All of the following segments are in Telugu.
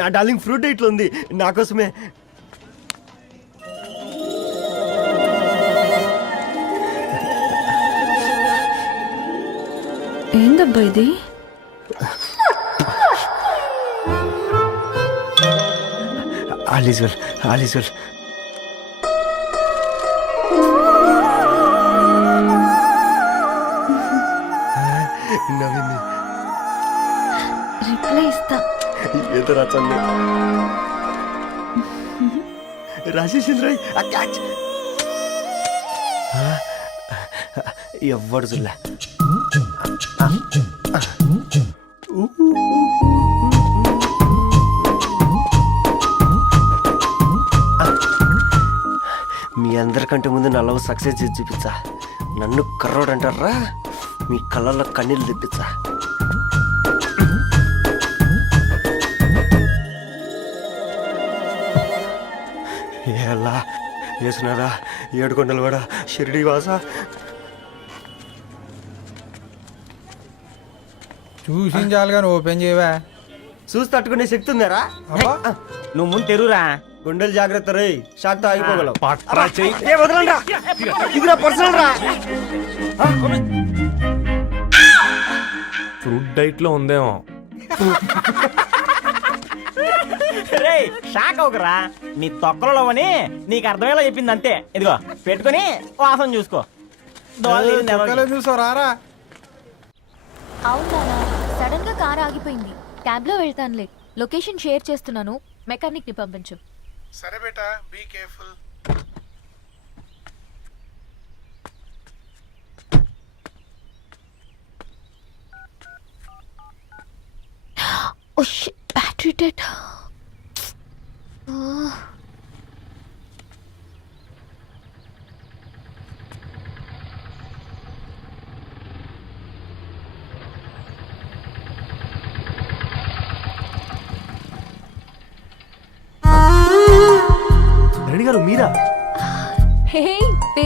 నా డార్లింగ్ ఫ్రూట్ ఇట్లా ఉంది. నా కోసమే. ఏందబ్బా ఇది? All is well all is well ఏదో రచండి రాజేసింద్ర ఆ ఎవ్వడు చూడలే. మీ అందరికంటే ముందు నా లవ్ సక్సెస్ చేసి చూపించా. నన్ను కర్రోడంటారా మీ కళ్ళల్లో కన్నీళ్ళు తెప్పించా. ఎలా వేసినారా ఏడుకొండలు కూడా షిరిడి వాస. చూసించాలి కానీ ఓపెన్ చేయవా. చూసి తట్టుకునే శక్తి ఉందారా. అబ్బా. నువ్వు ముందు తెరురా. గుండెలు జాగ్రత్త రే షాక్తో ఆగిపోగలవు పట్రా చెయ్యి. ఏ వదలండ్రా. పర్సనల్ రా. ఫ్రూట్ డైట్లో ఉందేమో. రే షాక్ అవకరా నీ తొక్కలలో అని నీకు అర్థమయ్యేలా చెప్పింది అంతే. ఇదిగో పెట్టుకొని వాసన చూసుకో. దోవలో నీళ్ళు నిలవకి. చూసావు రారా. అవునా సడన్గా కార్ ఆగిపోయింది. క్యాబ్లో వెళ్తానులే. లొకేషన్ షేర్ చేస్తున్నాను. మెకానిక్ని పంపించు. సరే బేటా be careful. Oh battery dead.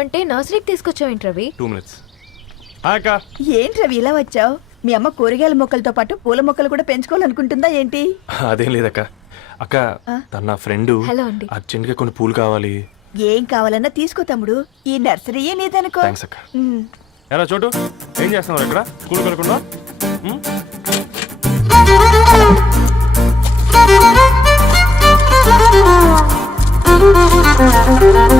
రమ్మంటే నర్సరీకి తీసుకొచ్చావేంటి రవి? టూ మినిట్స్ అక్క. ఏంటి రవి ఇలా వచ్చావు? మీ అమ్మ కూరగాయల మొక్కలతో పాటు పూల మొక్కలు కూడా పెంచుకోవాలనుకుంటుందా ఏంటి? అదేం లేదక్క. అక్క తన నా ఫ్రెండ్. హలో అండి. అర్జెంట్గా కొన్ని పూలు కావాలి. ఏం కావాలన్నా తీసుకో తమ్ముడు. ఈ నర్సరీయే నీదనుకో. థ్యాంక్స్ అక్క. ఉమ్. ఎలా చోటు? ఏం చేస్తున్నావు ఇక్కడ? స్కూల్ కలకుండా మీ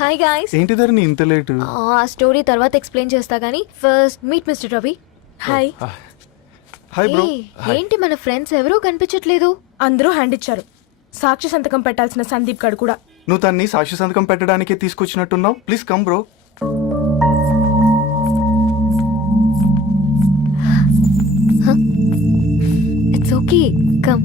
హాయ్ గాయ్స్ ఏంటి ధరణి ఇంత లేటు? ఆ స్టోరీ తర్వాత ఎక్స్ప్లెయిన్ చేస్తా గానీ first meet mister Ravi hi hi bro ఏంటి మన ఫ్రెండ్స్ ఎవరూ కనిపించట్లేదు? అందరూ హ్యాండ్ ఇచ్చారు. సాక్షి సంతకం పెట్టాల్సిన సందీప్ గడు కూడా. నువ్వు తన్ని సాక్షి సంతకం పెట్టడానికే తీసుకొచ్చినట్టున్నావు? Please come bro it's okay come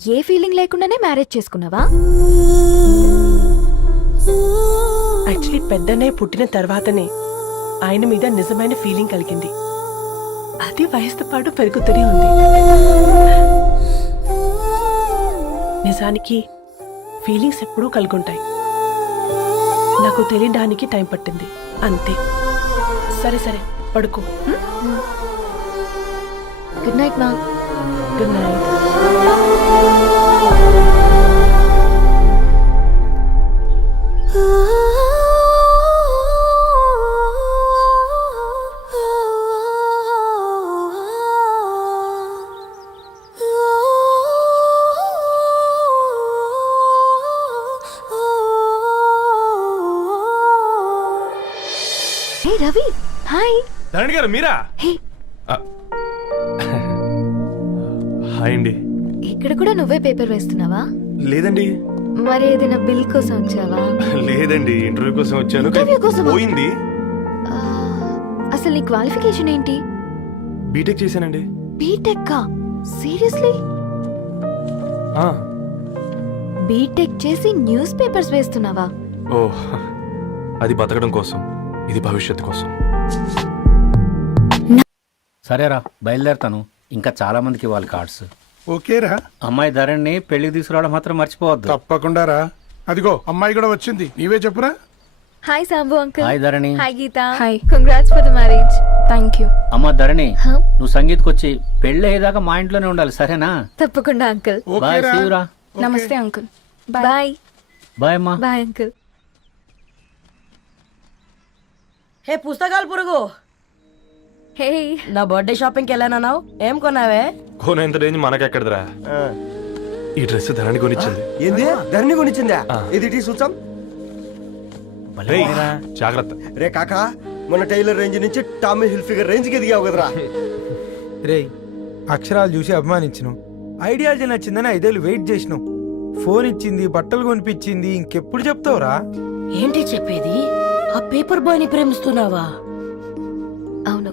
A feeling లేకుండానే మ్యారేజ్ చేసుకున్నావా? యాక్చువల్లీ పెద్దనే పుట్టిన తర్వాతనే ఆయన మీద నిజమైన ఫీలింగ్ కలిగింది. అది వయసుతో పాటు పెరుగుతూనే ఉంది. నిజానికి ఫీలింగ్స్ ఎప్పుడూ కలుగుంటాయి. నాకు తెలియడానికి టైం పట్టింది. అంతే. సరే సరే పడుకో. గుడ్ నైట్ మా good night hey Ravi hi. Dharani garu మీరా? హే. హాయ్ అండి. ఇక్కడ కూడా నువ్వే పేపర్ వేస్తున్నావా? లేదండి. మరి ఏదైనా బిల్ కోసం వచ్చావా? లేదండి ఇంటర్వ్యూ కోసం వచ్చాను కానీ ఇంటర్వ్యూ కోసమా? పోయింది. ఆ, అసలు నీ క్వాలిఫికేషన్ ఏంటి? బీటెక్ చేశానండి. BTech seriously? ఆ. బీటెక్ చేసి న్యూస్ పేపర్స్ వేస్తున్నావా? ఓ అది బతకడం కోసం ఇది భవిష్యత్తు కోసం. సరేరా బయలుదేరుతాను. ఇంకా చాలా మందికి ఇవ్వాలి కార్డ్స్. ఓకేరా. అమ్మాయి ధరణి పెళ్ళికి తీసుకురావడం మాత్రం మర్చిపోవద్దు. తప్పకుండా రా. అదిగో అమ్మాయి కూడా వచ్చింది. నీవే చెప్పురా. Hi Sambu uncle hi Dharani. Hi Geeta. Hi congrats for the marriage thank you అమ్మ ధరణి Huh? నువ్వు సంగీత్కి వచ్చి పెళ్ళి అయ్యేదాకా మా ఇంట్లోనే ఉండాలి సరేనా? తప్పకుండా అంకుల్ బాయ్ ఓకేరా సీవురా నమస్తే అంకుల్ బాయ్ బాయ్ అమ్మా. బాయ్ అంకుల్ హే పుస్తకాలు పురుగు. హే. నా బర్త్డే షాపింగ్కి వెళ్ళానన్నావు? ఏం కొన్నావే? కోనేంత రేంజ్ మనకెక్కడదిరా? ఈ డ్రెస్ ధరణి కొనిచ్చింది. ఏంది? ధరణి కొనిచ్చిందా. ఇది టీ సూచం రేయ్, జాగ్రత్త. రే కాకా మన టైలర్ రేంజ్ నుంచి టామీ హిల్ఫిగర్ రేంజ్కి ఎదిగావు కదరా. రే అక్షరాలు చూసి అభిమానించను. ఐడియాలజీ నచ్చిందని ఐదేళ్ళు వెయిట్ చేసినావు ఫోన్ ఇచ్చింది బట్టలు కొనిపించింది ఇంకెప్పుడు చెప్తావురా? ఏంటి చెప్పేది? ఆ పేపర్ బాయ్ని ప్రేమిస్తున్నావా? అవును.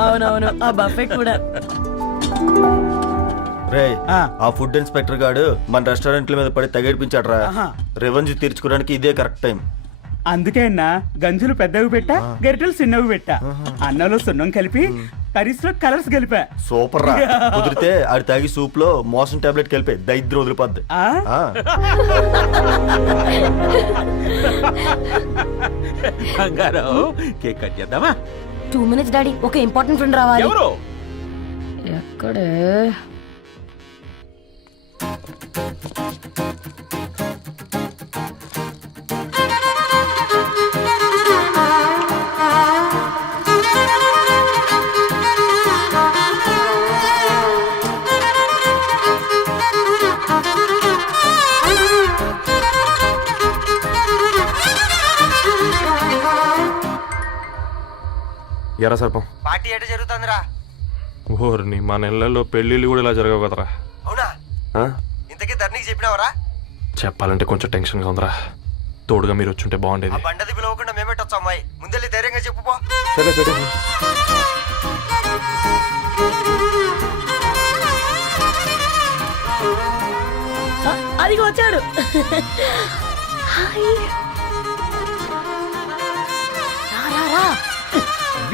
అవునవును ఆ బఫే కూడా. రే ఆ. ఫుడ్ ఇన్స్పెక్టర్ గాడు మన రెస్టారెంట్ల మీద పడి తగేడిపించాడు రా రెవెన్యూ తీర్చుకోవడానికి ఇదే కరెక్ట్ టైం. అందుకే అన్న గంజులు పెద్దవి పెట్టా గరిటెలు చిన్నవి పెట్టా. అన్నంలో సున్నం కలిపి కర్రీస్లో కలర్స్ కలిపా సూపర్ రా. కుదిరితే ఆడి తాగి సూప్లో మోషన్ టాబ్లెట్ కలిపే దైద్రం వదిలిపోద్ది. ఆ? ఆ, కేక్ కట్ చేద్దామా? టూ మినిట్స్ డాడీ ఒక ఇంపార్టెంట్ ఫ్రెండ్ రావాలి. ఎవరు? ఎక్కడే? ఎరా సర్పం. పార్టీ ఎట జరుగుతుందిరా? ఓర్ని మా నెలల్లో పెళ్ళిళ్ళు కూడా ఇలా జరగవు కదరా. అవునా? ఆ? ఇంతకీ ధరణికి చెప్పినావరా? చెప్పాలంటే కొంచెం టెన్షన్గా ఉందిరా. తోడుగా మీరు వచ్చుంటే బాగుండేది. ఆ బండది పిలవకుండా మేమెట్టొచ్చు అమ్మాయి. ముందెళ్ళి ధైర్యంగా చెప్పుపో సరే సరే. అదిగో వచ్చాడు. హాయ్.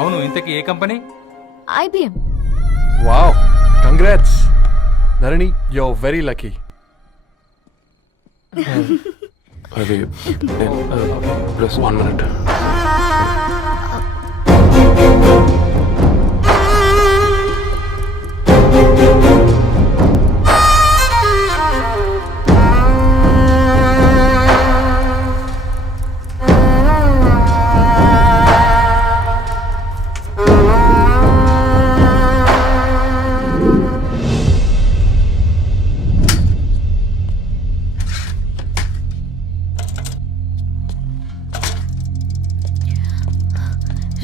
అవును ఇంతకీ ఏ company? IBM. Wow congrats. Dharani yo very lucky అది ప్లస్ వన్ మినిట్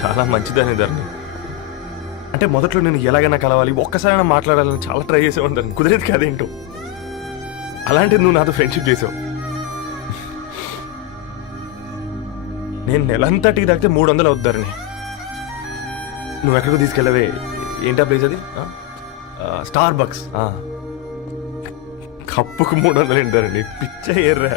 చాలా మంచిదని ధరణి. అంటే మొదట్లో నేను ఎలాగైనా కలవాలి ఒక్కసారైనా మాట్లాడాలని చాలా ట్రై చేసేవాడిని ధరణి. కుదిరేది కాదేంటో. అలాంటిది నువ్వు నాతో ఫ్రెండ్షిప్ చేసావు. నేను నెలంతటికి తాగితే మూడు వందలు అవుతారని నువ్వు ఎక్కడికి తీసుకెళ్ళవే. ఏంటా ప్లేస్ అది? స్టార్ బక్స్ కప్పుకు మూడు వందలు ఏంటారండి పిచ్చ ఎర్రా.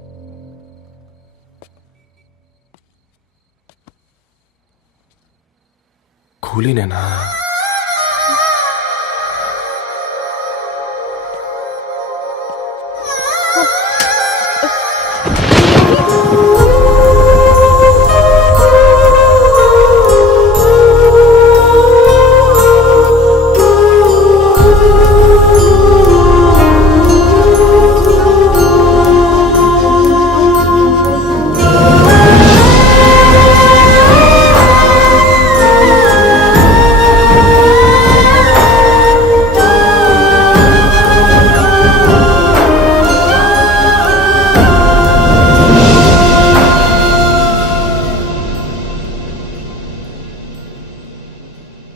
ভুলি না